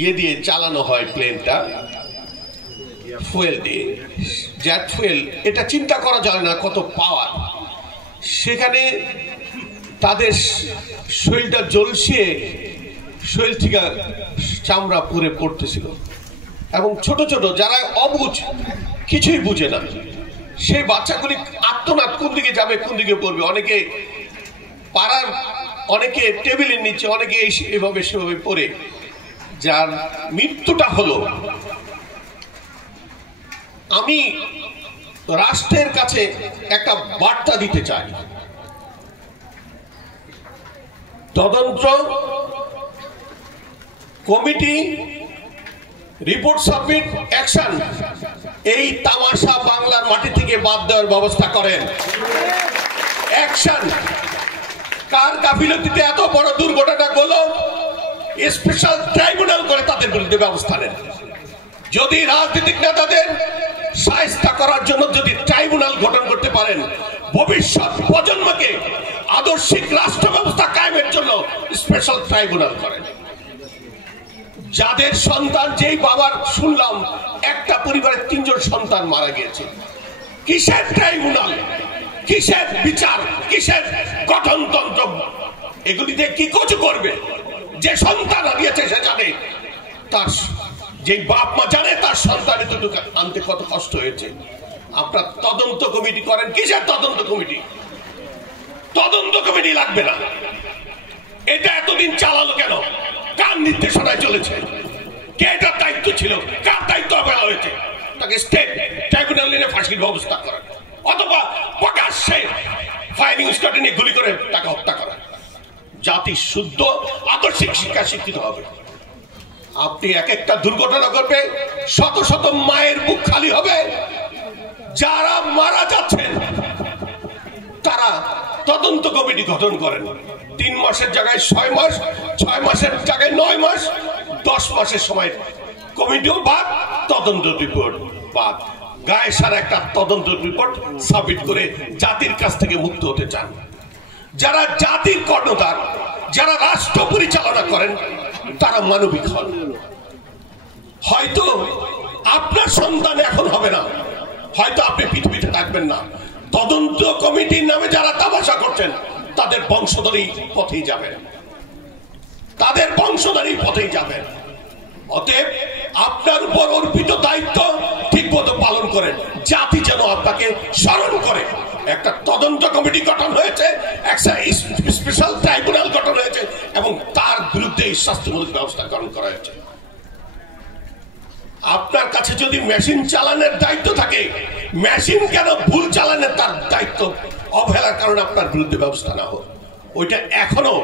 ইয়ে দিয়ে চালানো হয় প্লেনটা, ফুয়েল দিয়ে, জেট ফুয়েল। এটা চিন্তা করা যায় না কত পাওয়ার। সেখানে তাদের শরীরটা জ্বলসিয়ে শরীর থেকে চামড়া পুড়ে পড়তেছিল, এবং ছোট ছোট যারা অবুঝ, কিছুই বুঝে না, সেই বাচ্চাগুলি আত্মনাদ, কোন দিকে যাবে কোন দিকে পড়বে। অনেকে পাড়ার, অনেকে টেবিলের নিচে, অনেকে এভাবে সেভাবে পড়ে যার মৃত্যুটা হলো। আমি রাষ্ট্রের কাছে একটা বার্তা দিতে চাই, তদন্ত কমিটি রিপোর্ট সাবমিট, অ্যাকশন। এই তামাশা বাংলার মাটি থেকে বাদ দেওয়ার ব্যবস্থা করেন। অ্যাকশন। কার গাফিলতিতে এত বড় দুর্ঘটনা হলো, স্পেশাল ট্রাইব্যুনাল করে তাদের বিরুদ্ধে ব্যবস্থা নেন। যদি রাজনৈতিক নেতাদের শায়েস্তা করার জন্য যদি ট্রাইব্যুনাল গঠন করতে পারেন, ভবিষ্যৎ প্রজন্মকে আদর্শিক রাষ্ট্র ব্যবস্থা কায়েমের জন্য স্পেশাল ট্রাইব্যুনাল করেন। যাদের সন্তান, যেই বাবার শুনলাম একটা পরিবারের 3 জন সন্তান মারা গিয়েছে, কিসের ট্রাইব্যুনাল, কিসের বিচার, কিসের গঠনতন্ত্র? এগুলিতে কি কিছু করবে? যে সন্তান হারিয়েছে সে জানে, তার যে বাপ মা জানে তার সন্তানের দুটো আনতে কত কষ্ট হয়েছে। আপনার তদন্ত কমিটি করেন। কিসের তদন্ত কমিটি? তদন্ত কমিটি লাগবে না। এটা এতদিন চালালো কেন? কার নির্দেশনায় চলেছে? কে এটার দায়িত্ব ছিল? কার দায়িত্ব অবহেলা হয়েছে? তাকে স্টেট ট্রাইব্যুনাল নিয়ে ফাঁসির ব্যবস্থা করা, অথবা প্রকাশ্যে ফায়ারিং স্কোয়াডে নিয়ে গুলি করে তাকে হত্যা করা। জাতি শুদ্ধ আদর্শিক শিক্ষা শিক্ষিত হবে। আপনি এক একটা দুর্ঘটনা করবে, শত শত মায়ের বুক খালি হবে। যারা মারা যাচ্ছেন তারা তদন্ত কমিটি গঠন করেন। 3 মাসের জায়গায় 6 মাস, 6 মাসের জায়গায় 9 মাস, 10 মাসের সময় কমিটিও বাদ, তদন্ত রিপোর্ট বাদ। গায়ে সারা একটা তদন্ত রিপোর্ট সাবমিট করে জাতির কাছ থেকে মুক্ত হতে চান। যারা জাতির কর্ণধার, যারা রাষ্ট্র পরিচালনা করেন, তারা মানবিক হন। হয়তো আপনার সন্তান এখন হবে না, হয়তো আপনি পৃথিবীতে থাকবেন না। তদন্ত কমিটির নামে যারা তামাশা করছেন তাদের বংশধরই পথেই যাবেন, তাদের বংশধরই পথেই যাবেন। অতএব আপনার উপর অর্পিত দায়িত্ব ঠিকমতো পালন করেন, জাতি যেন আপনাকে স্মরণ করে। একটা তদন্ত কমিটি গঠন হয়েছে, একটা স্পেশাল ট্রাইব্যুনাল গঠন হয়েছে, এবং তার বিরুদ্ধে শাস্তিমূলক ব্যবস্থা গ্রহণ করা হয়েছে। আপনার কাছে যদি মেশিন চালানোর দায়িত্ব থাকে, মেশিন কেন ভুল চালানোর তার দায়িত্ব অবহেলার কারণে আপনার বিরুদ্ধে ব্যবস্থা না হোক। ওইটা এখনো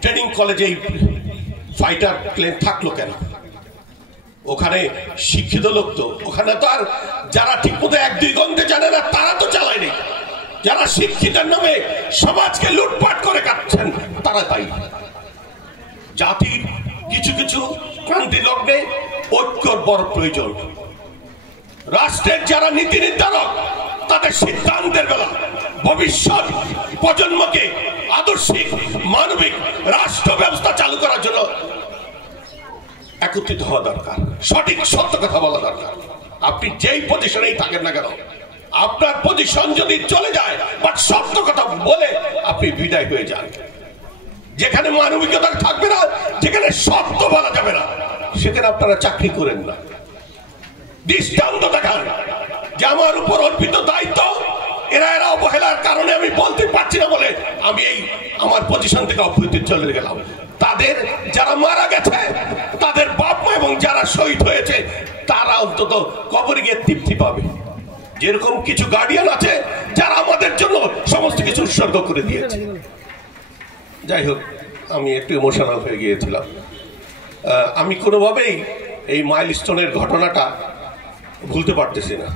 ট্রেনিং কলেজে ফাইটার প্লেন থাকলো কেন? ওখানে শিক্ষিত লোক তো, ওখানে তো আর যারা ঠিক মতো 1-2 গন্তে জানে না তারা তো চালায়নি। যারা শিক্ষিতের নামে সমাজকে লুটপাট করে কাটছেন তারা তাই। জাতির কিছু কিছু ক্রান্তি লগ্নে ঐক্যর বড় প্রয়োজন। রাষ্ট্রের যারা নীতি নির্ধারক তাদের সিদ্ধান্তের বেলা ভবিষ্যৎ প্রজন্মকে আদর্শিক মানবিক রাষ্ট্র ব্যবস্থা চালু করার জন্য একত্রিত হওয়া দরকার, সঠিক সত্য কথা বলা দরকার। আপনি যেই পজিশনেই থাকেন না কেন, আপনার পজিশন যদি চলে যায় বা সত্য কথা বলে আপনি বিদায় হয়ে যান। যেখানে মানবিকতা থাকবে না, যেখানে সত্য বলা যাবে না, সেখানে আপনারা চাকরি করেন না। দৃষ্টান্ত দেখান যে আমার উপর অর্পিত দায়িত্ব, এরা অবহেলার কারণে আমি বলতে পারছি না বলে আমি এই আমার পজিশন থেকে অব্যাহতি চলে গেলাম। তাদের যারা মারা গেছে, তাদের বাপ মা এবং যারা শহীদ হয়েছে, তারা অন্তত কবরে গিয়ে তৃপ্তি পাবে। যেরকম কিছু গার্ডিয়ান আছে যারা আমাদের জন্য সমস্ত কিছু উৎসর্গ করে দিয়েছে। যাই হোক, আমি একটু ইমোশনাল হয়ে গিয়েছিলাম। আমি কোনোভাবেই এই মাইলস্টোনের ঘটনাটা ভুলতে পারতেছি না।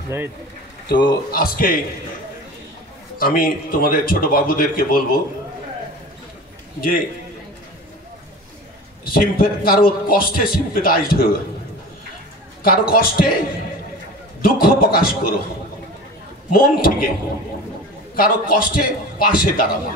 তো আজকে আমি তোমাদের ছোট বাবুদেরকে বলবো যে কারো কষ্টে সিম্পেথাইজড হয়ে, কারো কষ্টে দুঃখ প্রকাশ করো মন থেকে, কারো কষ্টে পাশে দাঁড়াবো।